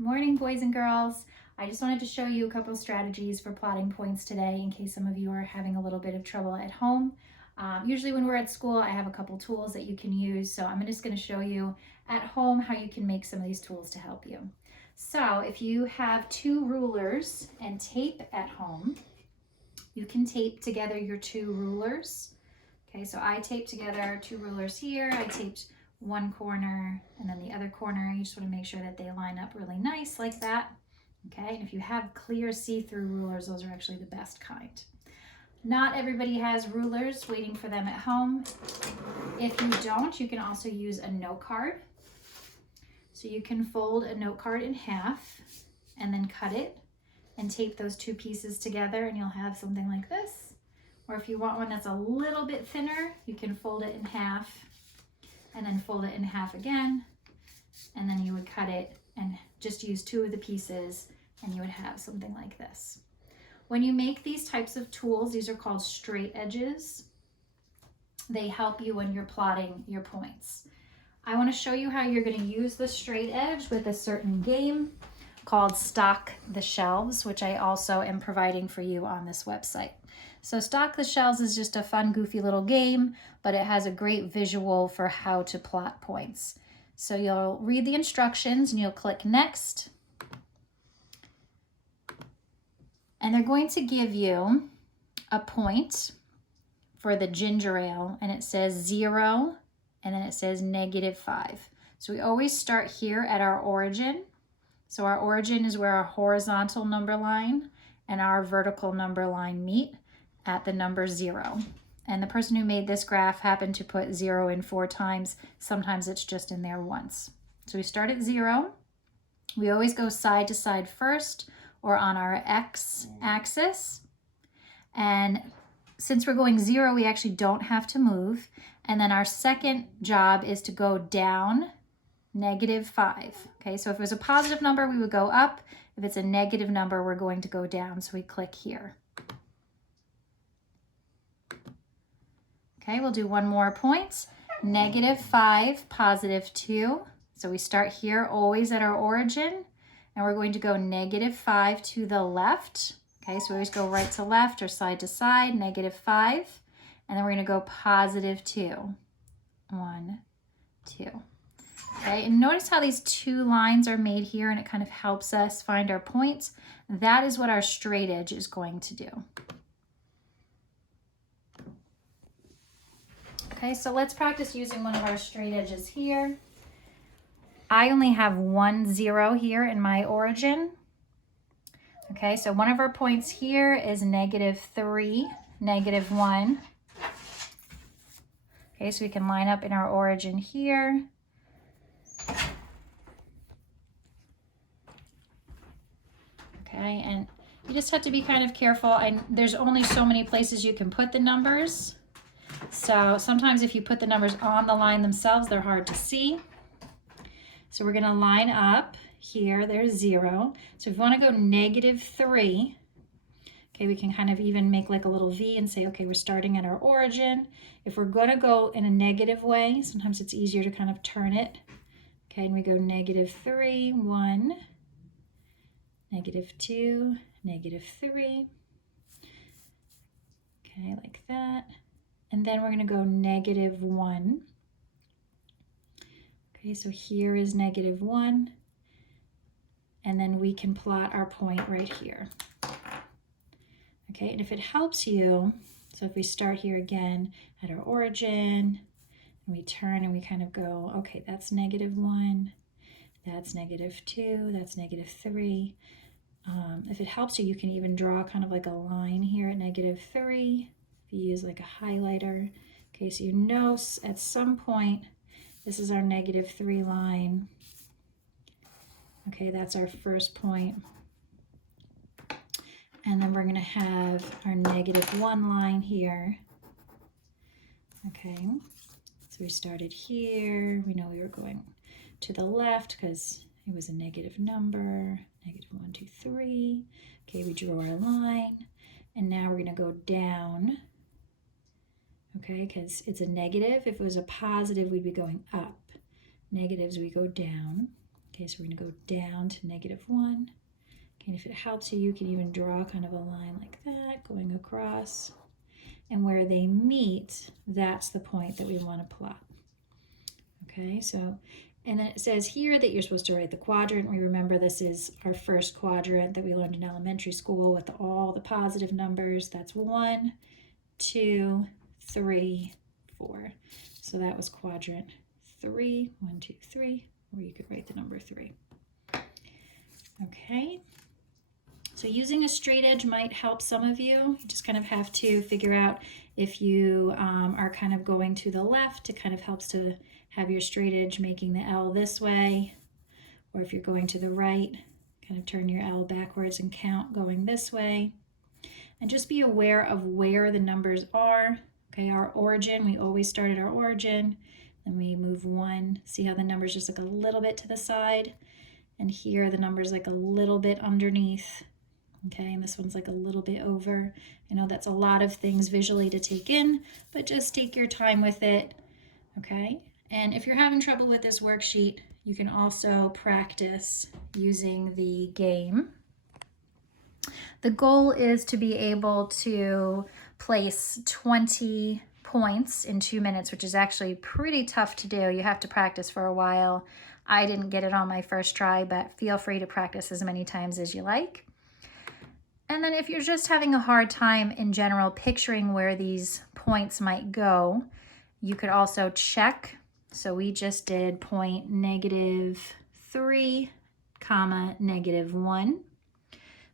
Morning, boys and girls. I just wanted to show you a couple of strategies for plotting points today in case some of you are having a little bit of trouble at home. Usually when we're at school, I have a couple tools that you can use, so I'm just going to show you at home how you can make some of these tools to help you. So if you have two rulers and tape at home, you can tape together your two rulers. Okay, so I taped together two rulers here. I taped one corner and then the other corner. You just want to make sure that they line up really nice like that. Okay, and if you have clear see-through rulers, those are actually the best kind. Not everybody has rulers waiting for them at home. If you don't, you can also use a note card. So you can fold a note card in half and then cut it and tape those two pieces together and you'll have something like this. Or if you want one that's a little bit thinner, you can fold it in half and then fold it in half again, and then you would cut it and just use two of the pieces and you would have something like this. When you make these types of tools, these are called straight edges. They help you when you're plotting your points. I want to show you how you're going to use the straight edge with a certain game called Stock the Shelves, which I also am providing for you on this website. So Stock the Shelves is just a fun, goofy little game, but it has a great visual for how to plot points. So you'll read the instructions and you'll click Next. And they're going to give you a point for the ginger ale, and it says 0, and then it says -5. So we always start here at our origin. So our origin is where our horizontal number line and our vertical number line meet at the number 0. And the person who made this graph happened to put 0 in 4 times. Sometimes it's just in there once. So we start at 0. We always go side to side first or on our X axis. And since we're going 0, we actually don't have to move. And then our second job is to go down -5. Okay, so if it was a positive number, we would go up. If it's a negative number, we're going to go down. So we click here. Okay, we'll do one more point. -5, +2. So we start here always at our origin, and we're going to go -5 to the left. Okay, so we always go right to left or side to side, -5. And then we're going to go +2. 1, 2. Okay, and notice how these two lines are made here and it kind of helps us find our points. That is what our straight edge is going to do. Okay, so let's practice using one of our straight edges here. I only have 1 0 here in my origin. Okay, so one of our points here is -3, -1. Okay, so we can line up in our origin here. Okay, and you just have to be kind of careful. And there's only so many places you can put the numbers. So sometimes if you put the numbers on the line themselves, they're hard to see. So we're gonna line up here, there's 0. So if you wanna go -3, okay, we can kind of even make like a little V and say, okay, we're starting at our origin. If we're gonna go in a negative way, sometimes it's easier to kind of turn it. Okay, and we go -3, 1, -2, -3. Okay, like that. And then we're gonna go -1. Okay, so here is -1. And then we can plot our point right here. Okay, and if it helps you, so if we start here again at our origin, and we turn and we kind of go, okay, that's -1, that's -2, that's -3. If it helps you, you can even draw kind of like a line here at -3. If you use like a highlighter. Okay, so you know at some point, this is our -3 line. Okay, that's our first point. And then we're going to have our -1 line here. Okay, so we started here. We know we were going to the left because it was a negative number. -1, 2, 3. Okay, we drew our line. And now we're going to go down. Okay, because it's a negative. If it was a positive, we'd be going up. Negatives, we go down. Okay, so we're going to go down to -1. Okay, and if it helps you, you can even draw kind of a line like that going across. And where they meet, that's the point that we want to plot. Okay, so, and then it says here that you're supposed to write the quadrant. We remember this is our first quadrant that we learned in elementary school with all the positive numbers. That's 1, 2, 3, 4. So that was quadrant 3, 1, 2, 3, or you could write the number 3. Okay. So using a straight edge might help some of you. You just kind of have to figure out if you are kind of going to the left, it kind of helps to have your straight edge making the L this way. Or if you're going to the right, kind of turn your L backwards and count going this way. And just be aware of where the numbers are. Okay, our origin, we always start at our origin. Then we move 1. See how the numbers just look a little bit to the side? And here the numbers like a little bit underneath. Okay, and this one's like a little bit over. I know that's a lot of things visually to take in, but just take your time with it, okay? And if you're having trouble with this worksheet, you can also practice using the game. The goal is to be able to place 20 points in 2 minutes, which is actually pretty tough to do. You have to practice for a while. I didn't get it on my first try, but feel free to practice as many times as you like. And then if you're just having a hard time in general picturing where these points might go, you could also check. So we just did point -3, -1.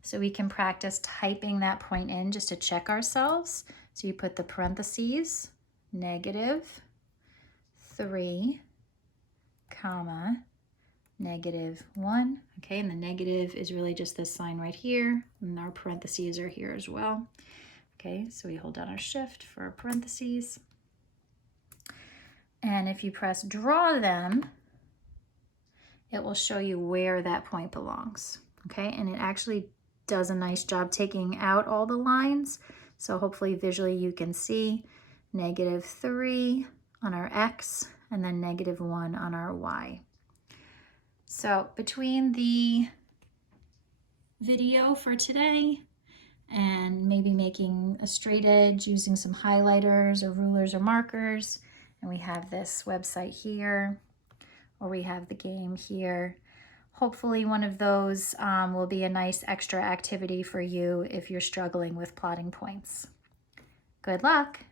So we can practice typing that point in just to check ourselves. So you put the parentheses, -3, -1. Okay, and the negative is really just this sign right here, and our parentheses are here as well. Okay, so we hold down our shift for our parentheses. And if you press draw them, it will show you where that point belongs. Okay, and it actually does a nice job taking out all the lines. So hopefully visually you can see -3 on our X and then -1 on our Y. So between the video for today and maybe making a straight edge using some highlighters or rulers or markers, and we have this website here, or we have the game here, hopefully one of those will be a nice extra activity for you if you're struggling with plotting points. Good luck!